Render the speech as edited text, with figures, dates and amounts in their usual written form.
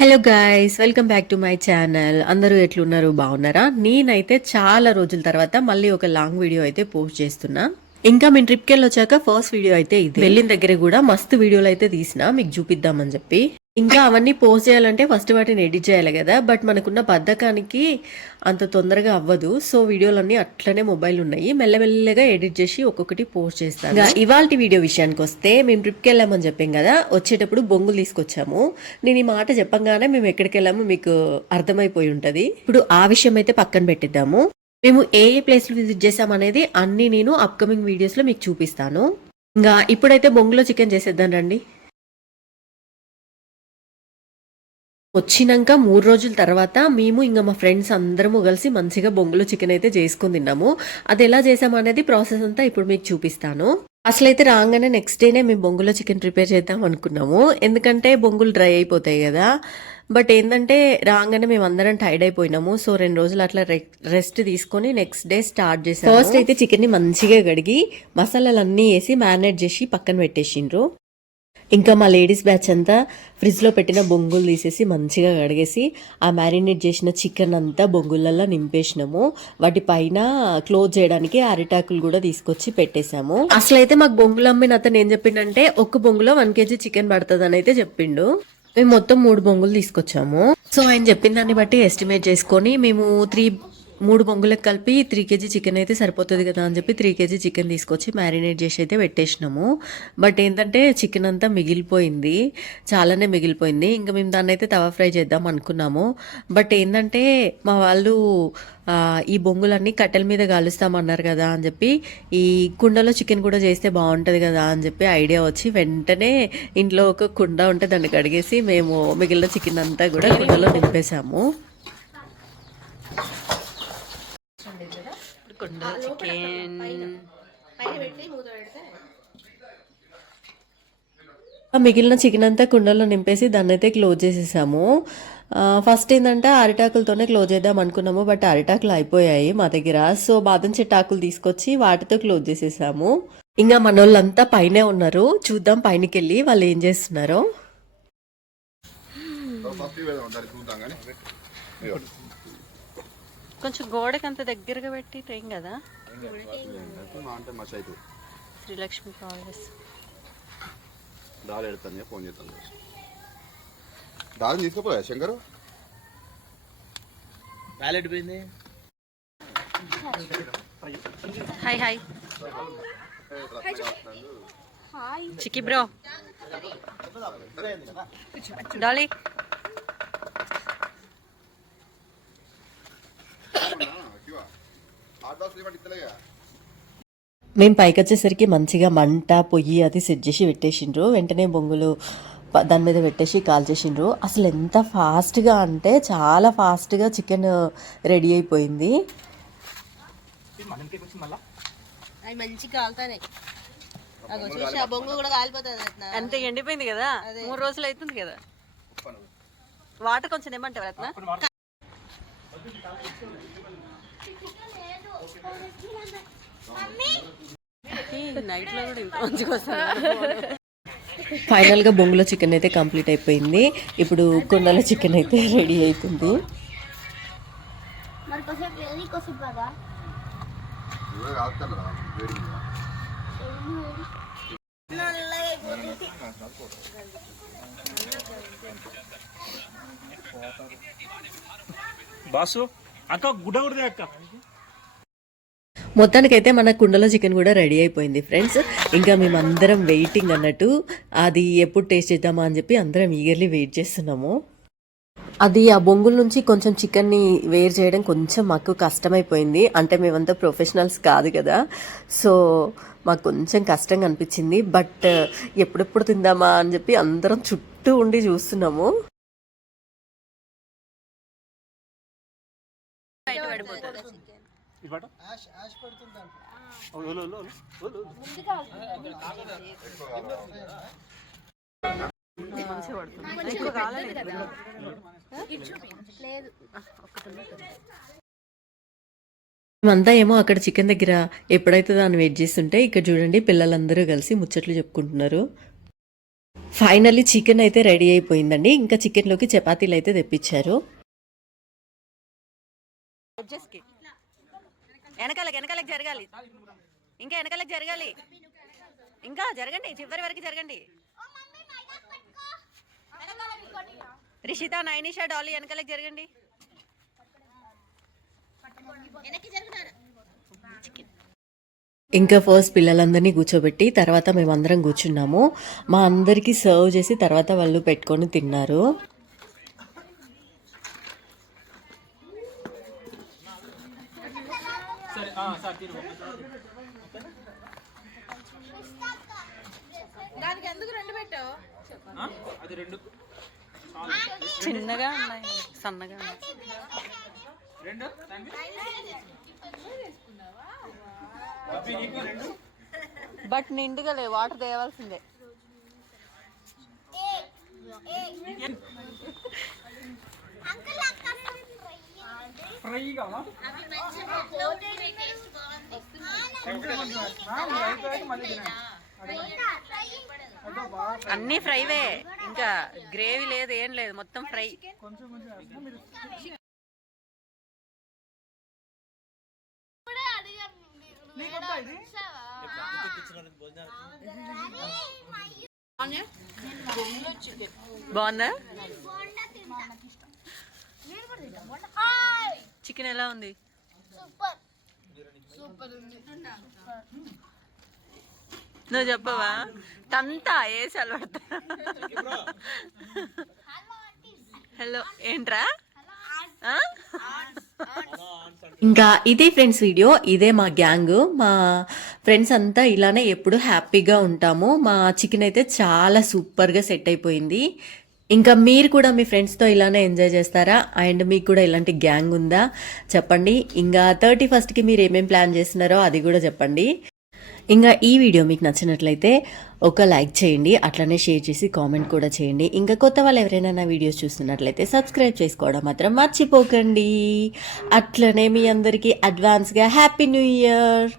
Hello guys, welcome back to my channel. అందరూ ఎట్లున్నారు, బాగున్నారా? నేనైతే చాలా రోజుల తర్వాత మళ్ళీ ఒక లాంగ్ వీడియో అయితే పోస్ట్ చేస్తున్నా. ఇంకా మేము ట్రిప్కి వెళ్ళొచ్చాక ఫస్ట్ వీడియో అయితే ఇది. వెళ్ళిన దగ్గర కూడా మస్తు వీడియోలు అయితే తీసిన మీకు చూపిద్దామని చెప్పి. ఇంకా అవన్నీ పోస్ట్ చేయాలంటే ఫస్ట్ వాటిని ఎడిట్ చేయాలి కదా, బట్ మనకున్న బద్ధకానికి అంత తొందరగా అవ్వదు. సో వీడియోలన్నీ అట్లనే మొబైల్ ఉన్నాయి, మెల్లమెల్లగా ఎడిట్ చేసి ఒక్కొక్కటి పోస్ట్ చేస్తాను. ఇవాళ వీడియో విషయానికి వస్తే, మేము ట్రిప్కి వెళ్ళామని చెప్పాం కదా, వచ్చేటప్పుడు బొంగులు తీసుకొచ్చాము. నేను ఈ మాట చెప్పంగానే మేము ఎక్కడికి వెళ్ళాము మీకు అర్థమైపోయి ఉంటది. ఇప్పుడు ఆ విషయం అయితే పక్కన పెట్టిద్దాము. మేము ఏ ప్లేస్లు విజిట్ చేసాం అనేది అన్ని నేను అప్కమింగ్ వీడియోస్ లో మీకు చూపిస్తాను. ఇంకా ఇప్పుడైతే బొంగులో చికెన్ చేసేద్దాం రండి. వచ్చినాక 3 రోజుల తర్వాత మేము ఇంకా మా ఫ్రెండ్స్ అందరము కలిసి మంచిగా బొంగులో చికెన్ అయితే చేసుకుని తిన్నాము. అది ఎలా చేసాము అనేది ప్రాసెస్ అంతా ఇప్పుడు మీకు చూపిస్తాను. అసలైతే రాగానే నెక్స్ట్ డేనే మేము బొంగులో చికెన్ ప్రిపేర్ చేద్దాం అనుకున్నాము, ఎందుకంటే బొంగులు డ్రై అయిపోతాయి కదా. బట్ ఏంటంటే రాగానే మేము అందరం టైర్డ్ అయిపోయినాము. సో 2 రోజులు అట్లా రెస్ట్ తీసుకొని నెక్స్ట్ డే స్టార్ట్ చేసాము. ఫస్ట్ అయితే చికెన్ ని మంచిగా కడిగి మసాలాలు అన్నీ వేసి మ్యారినేట్ చేసి పక్కన పెట్టేసిండ్రు. ఇంకా మా లేడీస్ బ్యాచ్ అంతా ఫ్రిడ్జ్లో పెట్టిన బొంగులు తీసేసి మంచిగా కడిగేసి ఆ మ్యారినేట్ చేసిన చికెన్ అంతా బొంగులలో నింపేసినాము. వాటి పైన క్లోజ్ చేయడానికి అరిటాకులు కూడా తీసుకొచ్చి పెట్టేశాము. అసలు అయితే మాకు బొంగులు అమ్మిన అతను ఏం చెప్పిండంటే, ఒక్క బొంగులో 1 kg చికెన్ పడుతుంది అని అయితే చెప్పిండు. మేము మొత్తం 3 బొంగులు తీసుకొచ్చాము. సో ఆయన చెప్పిన దాన్ని బట్టి ఎస్టిమేట్ చేసుకొని మేము 3 బొంగులకు కలిపి 3 kg చికెన్ అయితే సరిపోతుంది కదా అని చెప్పి 3 kg చికెన్ తీసుకొచ్చి మ్యారినేట్ చేసి అయితే పెట్టేసినాము. బట్ ఏంటంటే చికెన్ అంతా మిగిలిపోయింది, చాలానే మిగిలిపోయింది. ఇంకా మేము దాన్ని అయితే తవా ఫ్రై చేద్దాం అనుకున్నాము. బట్ ఏంటంటే మా వాళ్ళు ఈ బొంగులన్నీ కట్టెల మీద కాలుస్తామన్నారు కదా అని చెప్పి, ఈ కుండలో చికెన్ కూడా చేస్తే బాగుంటుంది కదా అని చెప్పి ఐడియా వచ్చి వెంటనే ఇంట్లో ఒక కుండ ఉంటే దాన్ని కడిగేసి మేము మిగిలిన చికెన్ అంతా కూడా కుండలో నింపేసాము. మిగిలిన చికెన్ అంతా కుండలో నింపేసి దాన్ని అయితే క్లోజ్ చేసేసాము. ఫస్ట్ ఏంటంటే అరిటాకులతోనే క్లోజ్ చేద్దాం అనుకున్నాము, బట్ అరిటాకులు అయిపోయాయి మా దగ్గర. సో బాదం చెట్టాకులు తీసుకొచ్చి వాటితో క్లోజ్ చేసేసాము. ఇంకా మనోళ్ళంతా పైనే ఉన్నారు, చూద్దాం పైనకి వెళ్ళి వాళ్ళు ఏం చేస్తున్నారో. కొంచెం గోడకి అంత దగ్గరగా పెట్టి ఏం కదా. శ్రీలక్ష్మి కాలేజ్ దాని ఎడతాను, ఫోన్ చేస్తాను. దాని తీసుకోపోయా శంకర్, వ్యాలెట్ పోయింది. హాయ్ హాయ్ చికి బ్రో, డాలీ. మేము పైకి వచ్చేసరికి మంచిగా మంట పొయ్యి అది సెట్ చేసి పెట్టేసిండ్రు. వెంటనే బొంగులు దాని మీద పెట్టేసి కాల్చేసిండ్రు. అసలు ఎంత ఫాస్ట్గా అంటే చాలా ఫాస్ట్గా చికెన్ రెడీ అయిపోయింది. అంతే ఎండిపోయింది కదా, 3 రోజులు అవుతుంది కదా. వాటర్ కొంచెం ఏమంటావు రత్న? ఫైనల్ గా బొంగులో చికెన్ అయితే కంప్లీట్ అయిపోయింది. ఇప్పుడు కుండల చికెన్ అయితే రెడీ అవుతుంది. బాసు అక్క గుడ్డ గుడ్డే అక్క. మొత్తానికైతే మన కుండలో చికెన్ కూడా రెడీ అయిపోయింది ఫ్రెండ్స్. ఇంకా మేమందరం వెయిటింగ్ అన్నట్టు, అది ఎప్పుడు టేస్ట్ చేద్దామా అని చెప్పి అందరం ఈగర్లీ వెయిట్ చేస్తున్నాము. అది ఆ బొంగుల నుంచి కొంచెం చికెన్ని వేరు చేయడం కొంచెం మాకు కష్టమైపోయింది. అంటే మేమంతా ప్రొఫెషనల్స్ కాదు కదా, సో మాకు కొంచెం కష్టంగా అనిపించింది. బట్ ఎప్పుడెప్పుడు తిందామా అని చెప్పి అందరం చుట్టూ ఉండి చూస్తున్నాము. మేమంతా ఏమో అక్కడ చికెన్ దగ్గర ఎప్పుడైతే దాన్ని వెయిట్ చేస్తుంటే, ఇక్కడ చూడండి పిల్లలందరూ కలిసి ముచ్చట్లు చెప్పుకుంటున్నారు. ఫైనల్లీ చికెన్ అయితే రెడీ అయిపోయిందండి. ఇంకా చికెన్లోకి చపాతీలు అయితే తెప్పించారు. వెనకాలకి జరగాలి, ఇంకా వెనకాలకి జరగాలి, ఇంకా జరగండి, చివరి వరకు జరగండి. రిషిత, నైనిషా, డాలీ వెనకాలకి జరగండి. ఇంకా ఫస్ట్ పిల్లలందరినీ కూర్చోబెట్టి తర్వాత మేమందరం కూర్చున్నాము. మా అందరికీ సర్వ్ చేసి తర్వాత వాళ్ళు పెట్టుకొని తిన్నారు. చిన్నగా ఉన్నాయి, సన్నగా ఉన్నాయి. బట్ నిండుగా లేవు, వాటర్ తేవాల్సిందే. అన్నీ ఫ్రైవే, ఇంకా గ్రేవీ లేదు, ఏం లేదు, మొత్తం ఫ్రై. బాగుందా? చికెన్ ఎలా ఉంది? నువ్వు చెప్పవా? తంతా వేసి అలవాడతా. హలో ఏంట్రా? ఇంకా ఇదే ఫ్రెండ్స్ వీడియో. ఇదే మా గ్యాంగ్. మా ఫ్రెండ్స్ అంతా ఇలానే ఎప్పుడు హ్యాపీగా ఉంటాము. మా చికెన్ అయితే చాలా సూపర్గా సెట్ అయిపోయింది. ఇంకా మీరు కూడా మీ ఫ్రెండ్స్తో ఇలానే ఎంజాయ్ చేస్తారా? అండ్ మీకు కూడా ఇలాంటి గ్యాంగ్ ఉందా చెప్పండి. ఇంకా 31st మీరు ఏమేమి ప్లాన్ చేస్తున్నారో అది కూడా చెప్పండి. ఇంకా ఈ వీడియో మీకు నచ్చినట్లయితే ఒక లైక్ చేయండి, అట్లనే షేర్ చేసి కామెంట్ కూడా చేయండి. ఇంకా కొత్త వాళ్ళు ఎవరైనా నా వీడియోస్ చూస్తున్నట్లయితే సబ్స్క్రైబ్ చేసుకోవడం మాత్రం మర్చిపోకండి. అట్లనే మీ అందరికీ అడ్వాన్స్గా హ్యాపీ న్యూ ఇయర్.